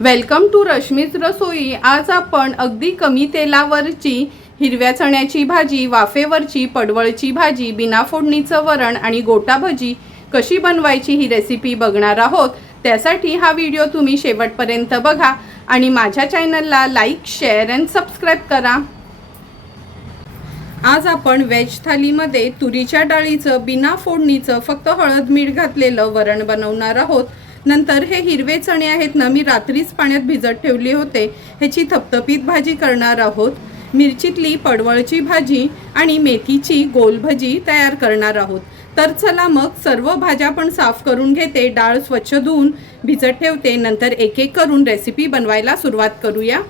Welcome to Rashmi's रसोई। आज आपण अगदी कमी तेलावरची हिरव्या चण्याची भाजी, वाफेवरची पडवळची भाजी, बिना फोडणीचं वरण आणि गोटा भजी कशी बनवायची ही रेसिपी बघणार आहोत। त्यासाठी हा व्हिडिओ तुम्ही शेवटपर्यंत बघा आणि माझ्या चॅनलला लाईक, शेअर आणि सबस्क्राइब करा। आज आपण वेज थालीमध्ये तुरीच्या डाळीचं बिना फोडणीचं फक्त हळद मीठ घातलेलं वरण बनवणार आहोत। नंतर हे हिरवे चणे आहेत ना, मी रात्रीच पाण्यात भिजत ठेवले होते। ह्याची थपथपीत भाजी करणार आहोत। मिरचीतली पडवळची भाजी आणि मेथीची गोल भजी तयार करणार आहोत। तर चला मग सर्व भाज्या पण साफ करून घेते, डाळ स्वच्छ धुवून भिजत ठेवते, नंतर एक एक करून रेसिपी बनवायला सुरुवात करूया।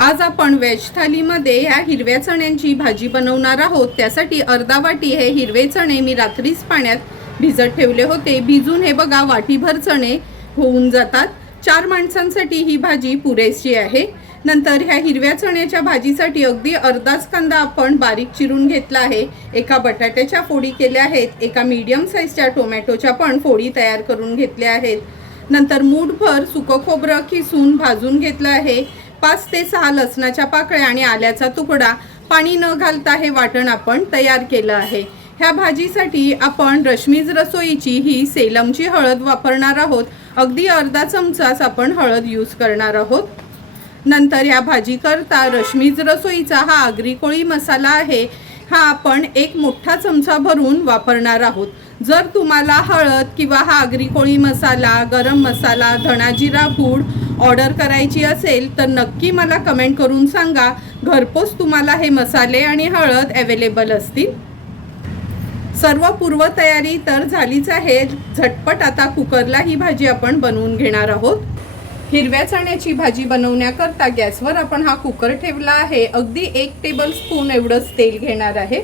आज आपण वेज थालीमध्ये ह्या हिरव्या चण्यांची भाजी बनवणार आहोत। त्यासाठी अर्धा वाटी हे हिरवे चणे मी रात्रीच पाण्यात भिजत ठेवले होते। भिजून हे बघा वाटीभर चणे होऊन जातात। 4 माणसांसाठी ही भाजी पुरेशी आहे। नंतर ह्या हिरव्या चण्याच्या भाजीसाठी अगदी अर्धाच कांदा आपण बारीक चिरून घेतला आहे। एका बटाट्याच्या फोडी केल्या आहेत। एका मीडियम साईजच्या टोमॅटोच्या पण फोडी तयार करून घेतल्या आहेत। नंतर मूठभर सुकं खोबरं किसून भाजून घेतलं आहे। 5 ते 6 लसणाच्या पाकळ्या आणि आल्याचा तुकडा पाणी न घालता हे वाटण आपण तयार केलं आहे। ह्या भाजीसाठी आपण रश्मीज रसोईची ही सेलमची हळद वापरणार आहोत। अगदी अर्धा चमचाच आपण हळद यूज करणार आहोत। नंतर ह्या भाजी करता रश्मीज रसोईचा हा आगरी कोळी मसाला आहे, हा आपण 1 मोठा चमचा भरून वापरणार आहोत। जर तुम्हाला हळद किंवा हा आगरी कोळी मसाला, गरम मसाला, धणा जिरा पूड ऑर्डर करायची असेल तर नक्की मला कमेंट करून सांगा। घरपोच तुम्हाला हे मसाले आणि हळद अवेलेबल असतील। सर्व पूर्वतयारी तर झालीच आहे। झटपट आता कुकरला ही भाजी आपण बनवून घेणार आहोत। हिरव्या चण्याची भाजी बनवण्याकरता गॅसवर आपण हा कुकर ठेवला आहे। अगदी 1 टेबलस्पून एवढंच तेल घेणार आहे।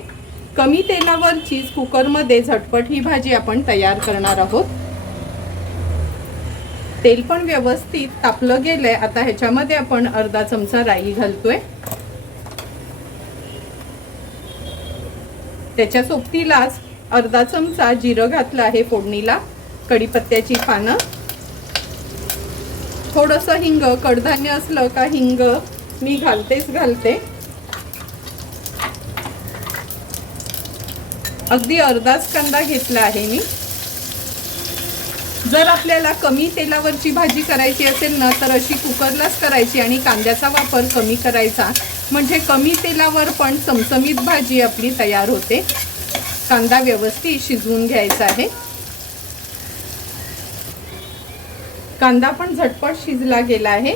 कमी तेलावरचीच कुकरमध्ये झटपट ही भाजी आपण तयार करणार आहोत। तेल पण व्यवस्थित तापलं गेलंय। आता ह्याच्यामध्ये आपण अर्धा चमचा राई घालतोय। त्याच्या सोबतीलाच अर्धा चमचा जिरं घातलं आहे फोडणीला, कढीपत्त्याची पानं, थोडंसं हिंग, कडधान्य असलं का हिंग मी घालते। अगदी अर्धाच कांदा घेतला आहे मी। जर आपल्याला कमी तेलावरची भाजी करायची असेल ना तर अशी कुकरलाच करायची आणि कांद्याचा वापर कमी करायचा, म्हणजे कमी तेलावर पण चमचमीत भाजी आपली तयार होते। कांदा व्यवस्थित शिजवून घ्यायचा आहे। कांदा पण झटपट शिजला गेला आहे।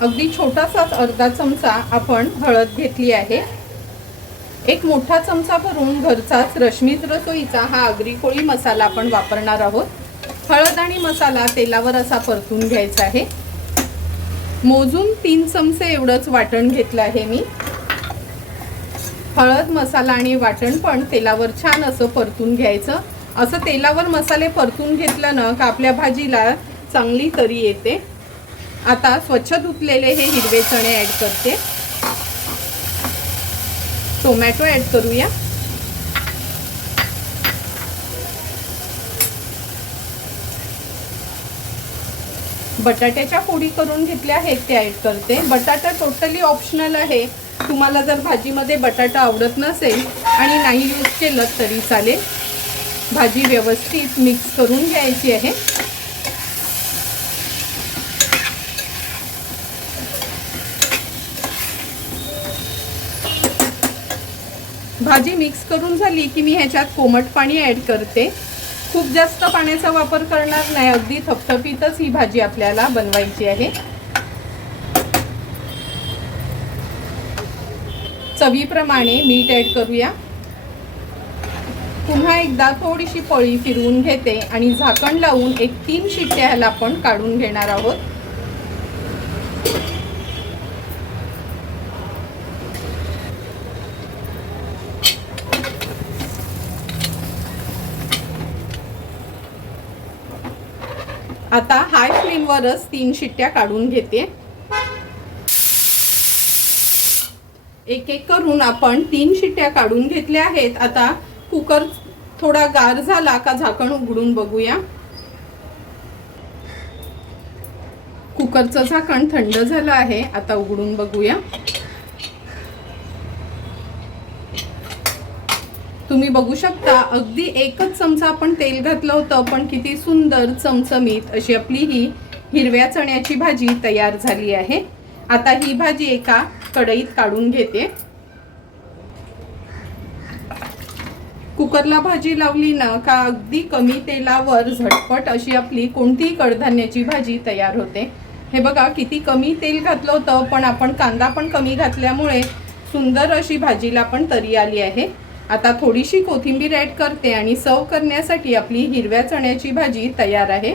अगदी छोटासाच अर्धा चमचा आपण हळद घेतली आहे। 1 मोठा चमचा भरून घरचाच रश्मीज रसोईचा हा आगरी कोळी मसाला आपण वापरणार आहोत। हळद आणि मसाला तेलावर असा परतून घ्यायचा आहे। मोजून 3 चमचे एवढंच वाटण घेतलं आहे मी। हळद, मसाला आणि वाटण पण तेलावर छान असं परतून घ्यायचं। असं तेलावर मसाले परतून घेतलं ना का आपल्या भाजीला चांगली तरी येते। आता स्वच्छ धुतलेले हे हिरवे चणे ॲड करते। टोमॅटो ॲड करूया। बटाट्याच्या फोडी करून घेतल्या आहेत ते ॲड करते। बटाटा टोटली ऑप्शनल आहे। तुम्हाला जर भाजीमध्ये बटाटा आवडत नसेल आणि नाही यूज केलं तरी चालेल। भाजी व्यवस्थित मिक्स करून घ्यायची आहे। भाजी मिक्स करून झाली की मी ह्याच्यात कोमट पाणी ॲड करते। खूप जास्त पाण्याचा वापर करणार नाही, अगदी थपथपीतच ही भाजी आपल्याला बनवायची आहे। चवीप्रमाणे मीठ ॲड करूया। पुन्हा एकदा थोडीशी पळी फिरवून घेते आणि झाकण लावून 3 शिट्ट्या ह्याला आपण काढून घेणार आहोत। आता हाय फ्लेमवरच 3 शिट्ट्या काढून घेते। एक एक करून आपण 3 शिट्ट्या काढून घेतल्या आहेत। आता कुकर थोडा गार झाला का झाकण उघडून बघूया। कुकरचं झाकण थंड झालं आहे, आता उघडून बघूया. तुम्ही बघू शकता अगदी एकच चमचा आपण तेल घातलं होतं, पण किती सुंदर चमचमीत अशी आपली ही हिरव्या चण्याची भाजी तयार झाली आहे. आता ही भाजी एका कढईत काढून घेते. कुकरला भाजी लावली ना का अगदी कमी तेलावर झटपट अशी आपली कोणतीही कडधान्याची भाजी तयार होते. हे बघा किती कमी तेल घातलं होतं, पण आपण कांदा पण कमी घातल्यामुळे सुंदर अशी भाजीला पण तरी आली आहे. आता थोडीशी कोथिंबीर ॲड करते आणि सर्व करण्यासाठी आपली हिरव्या चण्याची भाजी तयार आहे.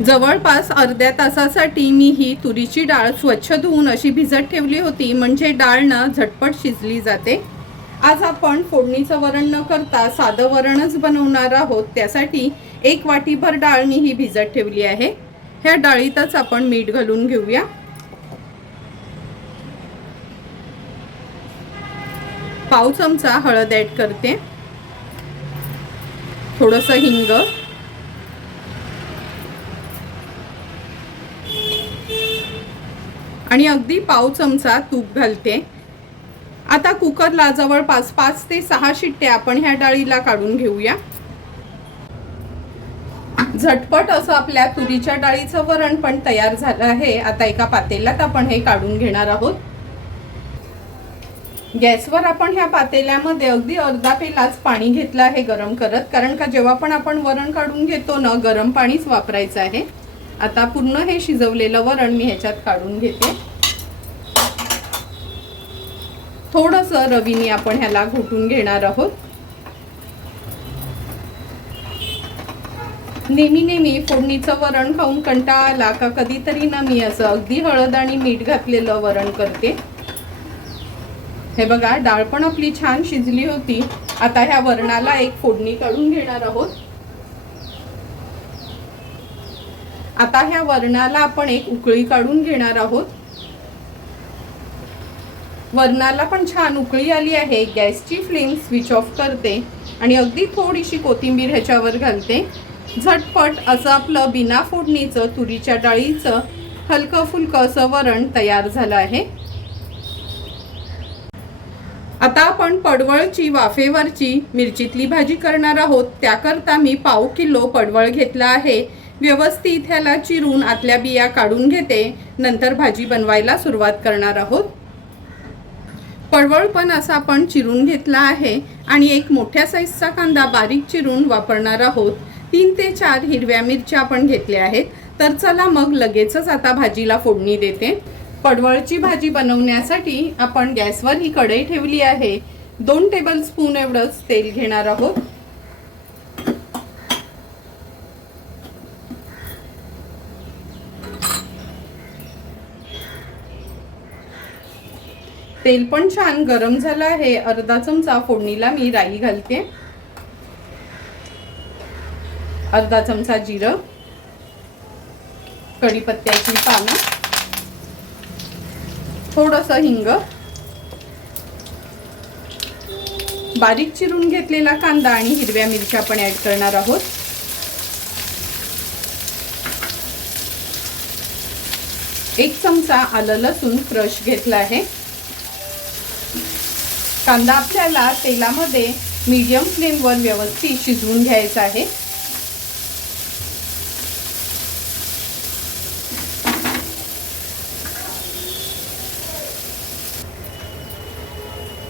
जवळपास अर्ध्या तासासाठी मी ही तुरीची डाळ स्वच्छ धुवून अशी भिजत ठेवली होती, म्हणजे डाळ ना झटपट शिजली जाते. आज आपण फोडणीचं वरण न करता साधं वरणच बनवणार आहोत. त्यासाठी 1 वाटीभर डाळ मी ही भिजत ठेवली आहे. ह्या डाळीतच आपण मीठ घालून घेऊया. पाव चमचा हळद ॲड करते, थोडंसं हिंग आणि अगदी पाव चमचा तूप घालते. आता कुकरला जवळपास 5 ते 6 शिट्ट्या आपण ह्या डाळीला काढून घेऊया. झटपट असं आपल्या तुरीच्या डाळीचं वरण पण तयार झालं आहे. आता एका पातेल्यात आपण हे काढून घेणार आहोत. गॅसवर आपण ह्या पातेल्यामध्ये अगदी अर्धा पेलाच पाणी घेतलं आहे गरम करत, कारण का जेव्हा पण आपण वरण काढून घेतो ना गरम पाणीच वापरायचं आहे. आता पूर्ण हे शिजवलेलं वरण मी ह्याच्यात काढून घेते. थोडंसं रवीने आपण ह्याला घोटून घेणार आहोत. नेहमी फोडणीचं वरण खाऊन कंटाळा आला का कधीतरी ना मी असं अगदी हळद आणि मीठ घातलेलं वरण करते. हे बघा डाळ पण आपली छान शिजली होती. आता ह्या वरणाला एक फोडणी काढून घेणार आहोत. आता ह्या वरणाला आपण एक उकळी काढून घेणार आहोत. वरणाला पण छान उकळी आली आहे. गॅसची फ्लेम स्विच ऑफ करते आणि अगदी थोडीशी कोथिंबीर ह्याच्यावर घालते. झटपट असं आपलं बिना फोडणीचं तुरीच्या डाळीचं हलकं फुलकं असं वरण तयार झालं आहे. आता आपण पडवळची वाफेवरची मिरचीतली भाजी करणार आहोत. त्याकरता मी पाव किलो पडवळ घेतला आहे. व्यवस्थित ह्याला चिरून आतल्या बिया काढून घेते. नंतर भाजी बनवायला सुरुवात करणार आहोत. पडवळ पण असा आपण चिरून घेतला आहे आणि एक मोठ्या साईजचा कांदा बारीक चिरून वापरणार आहोत. 3 ते 4 हिरव्या मिरच्या आपण घेतल्या आहेत. तर चला मग लगेचच आता भाजीला फोडणी देते. पडवळची भाजी बनवण्यासाठी आपण गॅसवर ही कढई ठेवली आहे. 2 टेबलस्पून एवढंच तेल घेणार आहोत. तेल पण छान गरम झालं आहे. अर्धा चमचा फोडणीला मी राई घालते. अर्धा चमचा जिरं, कढीपत्त्याची पानं, थोडंसं हिंग, बारीक चिरून घेतलेला कांदा आणि हिरव्या मिरच्या पण ऍड करणार आहोत. एक चमचा आलं लसूण क्रश घेतला आहे. कांदा आपल्याला तेलामध्ये मीडियम फ्लेमवर व्यवस्थित शिजवून घ्यायचा आहे.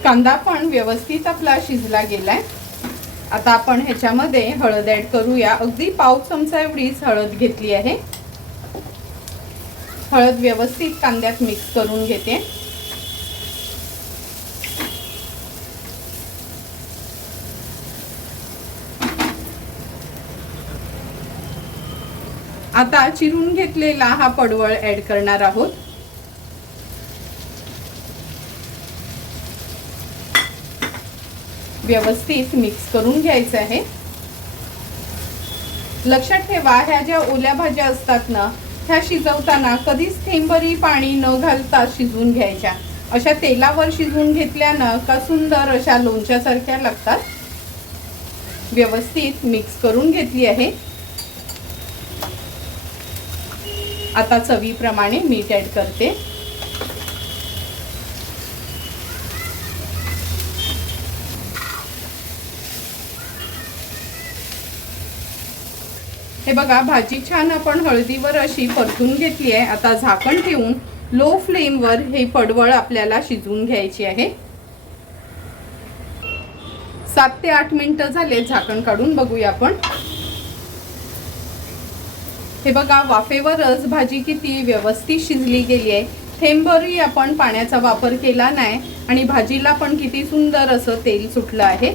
कांदा पण व्यवस्थित आपला शिजला गेलाय. आता आपण ह्याच्यामध्ये हळद ऍड करूया. अगदी पाव चमचा एवढीच हळद घेतली आहे. हळद व्यवस्थित कांद्यात मिक्स करून घेते. आता चिरून घेतलेला हा पडवळ ऍड करणार आहोत. व्यवस्थित मिक्स करून घ्यायचं आहे. लक्षात ठेवा ह्या ज्या ओल्या भाज्या असतात ना ह्या शिजवताना कधीच थेंबरी पाणी न घालता शिजवून घ्यायच्या. अशा तेलावर शिजवून घेतल्यानं का सुंदर अशा लोणच्यासारख्या लागतात. व्यवस्थित मिक्स करून घेतली आहे. आता चवीप्रमाणे मीठ ॲड करते। हे बघा, भाजी छान आपण हळदीवर अशी परतून घेतली आहे। आता झाकण ठेवून लो फ्लेमवर हे पडवळ आपल्याला शिजवून घ्यायची आहे। 7 ते 8 मिनिटं झाले, झाकण काढून बघूया आपण। हे बघा, वाफेवरच भाजी किती व्यवस्थित शिजली गेली आहे। थेंबभरही आपण पाण्याचा वापर केला नाही आणि भाजीला पण किती सुंदर असं तेल सुटलं आहे।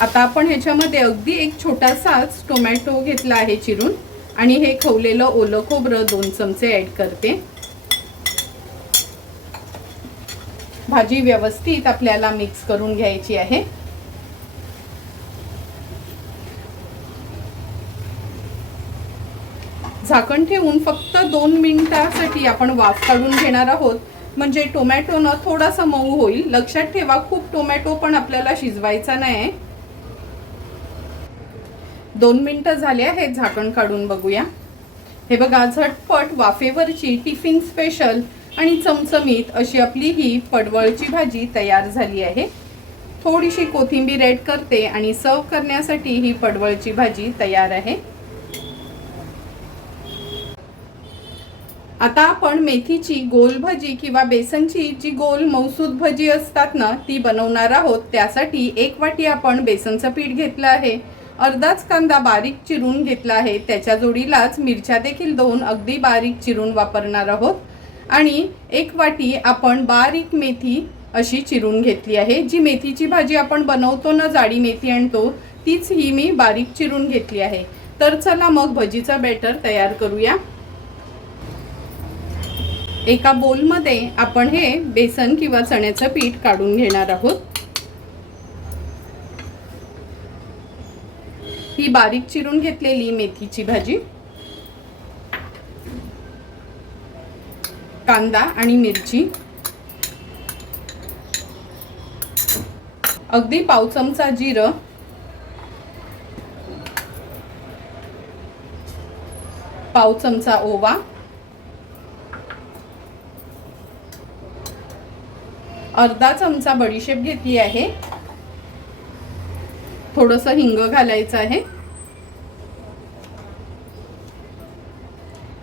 आता आपण ह्याच्यामध्ये अगदी एक छोटासाच टोमॅटो घेतला आहे चिरून आणि हे खवलेलं ओलं खोबरं 2 चमचे ॲड करते। भाजी व्यवस्थित आपल्याला मिक्स करून घ्यायची आहे। झाकण ठेवून फक्त 2 मिनिटांसाठी आपण वाफ काढून घेणार आहोत, म्हणजे टोमॅटोनं थोडासा मऊ होईल। लक्षात ठेवा, खूप टोमॅटो पण आपल्याला शिजवायचा नाही। 2 मिनिटं झाले आहेत, झाकण काढून बघूया। हे बघा, झटपट वाफेवरची टिफिन स्पेशल आणि चमचमीत अशी आपली ही पडवळची भाजी तयार झाली आहे। थोडीशी कोथिंबीर ॲड करते आणि सर्व करण्यासाठी ही पडवळची भाजी तयार आहे। आता आपण मेथीची गोल भजी किंवा बेसनची जी गोल मौसूद भजी असतात ना, ती बनवणार आहोत। त्यासाठी 1 वाटी आपण बेसनचं पीठ घेतलं आहे। अर्धाच कांदा बारीक चिरून घेतला आहे, त्याच्या जोडीलाच मिरच्या देखील 2 अगदी बारीक चिरून वापरणार आहोत आणि 1 वाटी आपण बारीक मेथी अशी चिरून घेतली आहे। जी मेथीची भाजी आपण बनवतो ना, जाडी मेथी आणतो, तीच ही मी बारीक चिरून घेतली आहे। तर चला मग भजीचा बॅटर तयार करूया। एका बोलमध्ये आपण हे बेसन किंवा चण्याचं पीठ काढून घेणार आहोत। ही बारीक चिरून घेतलेली मेथीची भाजी, कांदा आणि मिरची, अगदी पाव चमचा जिरं, पाव चमचा ओवा, अर्धा चमचा बडीशेप घेतली आहे, थोडंसं हिंग घालायचं आहे,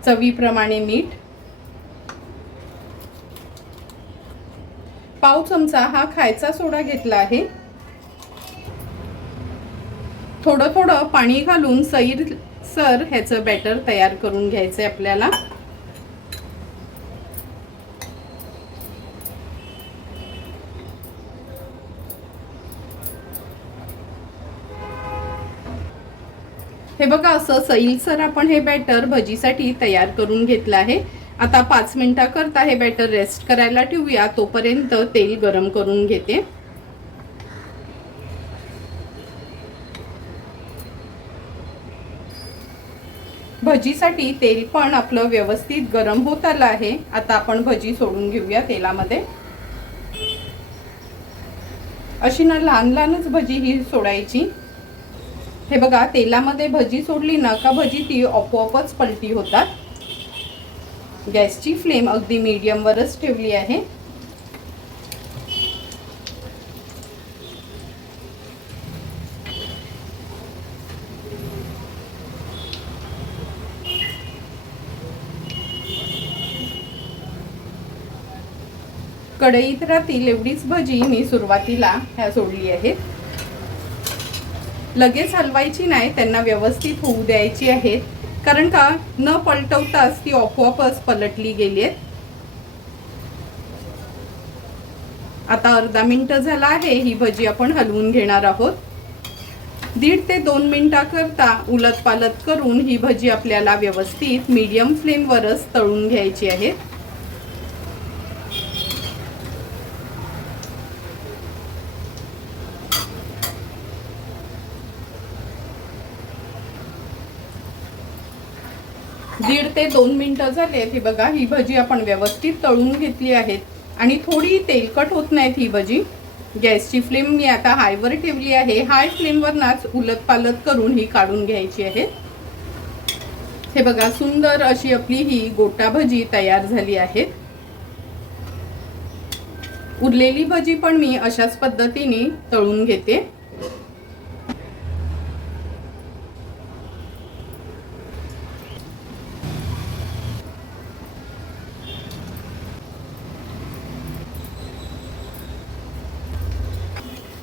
चवीप्रमाणे मीठ, पाव चमचा हा खायचा सोडा घेतला आहे। थोडं थोडं पाणी घालून सैरसर ह्याचं बॅटर तयार करून घ्यायचं आहे आपल्याला। हे बघा, असं सैलसर आपण हे बॅटर भजीसाठी तयार करून घेतलं आहे। आता 5 मिनिटाकरता हे बॅटर रेस्ट करायला ठेवूया। तोपर्यंत तेल गरम करून घेते। भजीसाठी तेल पण आपलं व्यवस्थित गरम होत आलं आहे। आता आपण भजी सोडून घेऊया तेलामध्ये। अशी ना लहान लहानच भजी ही सोडायची। हे बघा, तेलामध्ये भजी सोडली ना का भजी ती आपोआपच पलटी होतात। गॅसची फ्लेम अगदी मीडियमवरच ठेवली आहे। कढईत राहतील एवढीच भजी मी सुरुवातीला ह्या सोडली आहेत। लगेच हलवायची नाही, त्यांना व्यवस्थित होऊ द्यायची आहेत, कारण का न पलटवताच ती आपोआपच पलटली गेली आहेत। आता अर्धा मिनिट झाला आहे, ही भजी आपण हलवून घेणार आहोत। 1.5 ते 2 मिनिटाकरता उलट पालट करून ही भजी आपल्याला व्यवस्थित मीडियम फ्लेमवरच तळून घ्यायची आहे। दीड ते 2 मिनिटं झालेत। ही बघा, ही भजी आपण व्यवस्थित तळून घेतली आहेत आणि थोडी तेलकट होत नाहीत ही भजी। गॅसची फ्लेम मी आता हायवर ठेवली आहे। हाय फ्लेमवरच उलट पालट करून ही काढून घ्यायची आहे। हे बघा, सुंदर अशी आपली ही गोटा भजी तयार झाली आहे। उरलेली भजी पण मी अशाच पद्धतीने तळून घेते।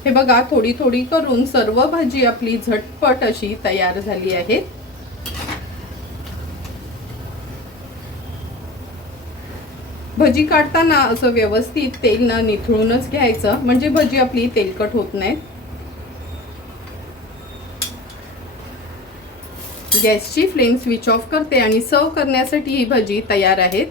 हे बघा, थोडी थोडी करून सर्व भाजी आपली झटपट अशी तयार झाली आहे। भजी काढताना असं व्यवस्थित तेल न निथळूनच घ्यायचं, म्हणजे भजी आपली तेलकट होत नाही। गॅसची फ्लेम स्विच ऑफ करते आणि सर्व करण्यासाठी ही भजी तयार आहेत।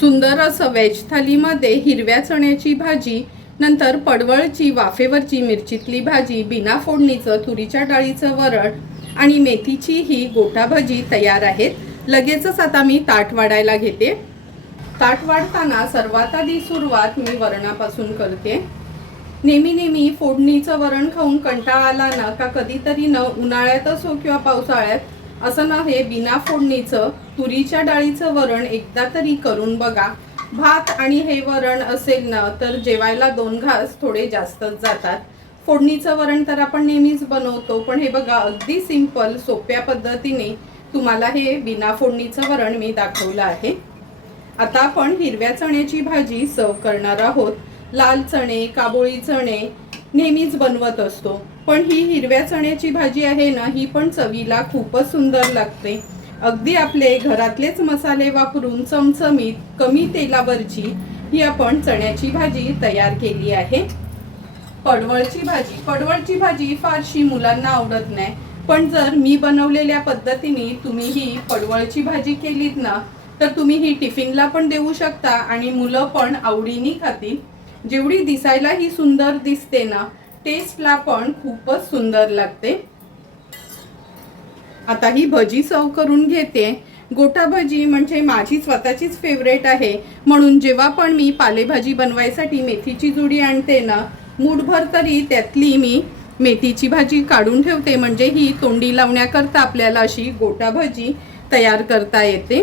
सुंदर असं व्हेज थालीमध्ये हिरव्या चण्याची भाजी, नंतर पडवळची वाफेवरची मिरचीतली भाजी, बिना फोडणीचं तुरीच्या डाळीचं वरण आणि मेथीची ही गोटा भजी तयार आहेत। लगेचच आता मी ताट वाढायला घेते। ताट वाढताना सर्वात आधी सुरुवात मी वरणापासून करते। नेहमी फोडणीचं वरण खाऊन कंटाळा आला ना का कधीतरी न उन्हाळ्यात असो किंवा पावसाळ्यात असं ना, हे बिना फोडणीचं तुरीच्या डाळीचं वरण एकदा तरी करून बघा। भात आणि हे वरण असेल ना तर जेवायला 2 घास थोडे जास्तच जातात। फोडणीचं वरण तर आपण नेहमीच बनवतो, पण हे बघा अगदी सिंपल सोप्या पद्धतीने तुम्हाला हे बिना फोडणीचं वरण मी दाखवलं आहे। आता आपण हिरव्या चण्याची भाजी सर्व करणार आहोत। लाल चणे, काबोळी चणे नेहमीच बनवत असतो, पण ही हिरव्या चण्याची भाजी आहे ना, ही पण चवीला खूपच सुंदर लागते। अगदी आपले घरातलेच मसाले वापरून चमचमीत कमी तेलावरची ही आपण चण्याची भाजी तयार केली आहे। पडवळची भाजी फारशी मुलांना आवडत नाही, पण जर मी बनवलेल्या पद्धतीने तुम्ही ही पडवळची भाजी केलीत ना तर तुम्ही ही टिफिनला पण देऊ शकता आणि मुलं पण आवडीने खातील। जेवढी दिसायला ही सुंदर दिसते ना, टेस्टला पण खूपच सुंदर लागते। आता ही भजी सर्व करून घेते। गोटा भजी म्हणजे माझी स्वतःचीच फेवरेट आहे, म्हणून जेव्हा पण मी पालेभाजी बनवायसाठी मेथीची जुडी आणते ना, मूठभर तरी त्यातली मी मेथीची भाजी काढून ठेवते, म्हणजे ही तोंडी लावण्याकरता आपल्याला अशी गोटा भजी तयार करता येते।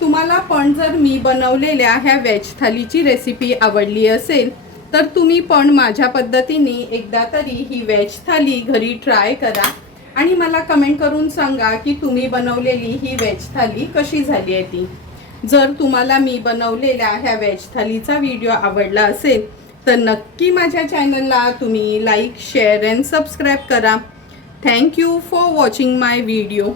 तुम्हाला पण जर मी बनवलेल्या ह्या व्हेज थालीची रेसिपी आवडली असेल तर तुम्ही पण माझ्या पद्धतीने एकदा तरी ही व्हेज थाली घरी ट्राय करा आणि मला कमेंट करून सांगा की तुम्ही बनवलेली ही व्हेज थाली कशी झाली आहे ती। जर तुम्हाला मी बनवलेल्या ह्या व्हेज थालीचा व्हिडिओ आवडला असेल तर नक्की माझ्या चॅनलला तुम्ही लाईक, शेअर अँड सबस्क्राईब करा। Thank you for watching my video.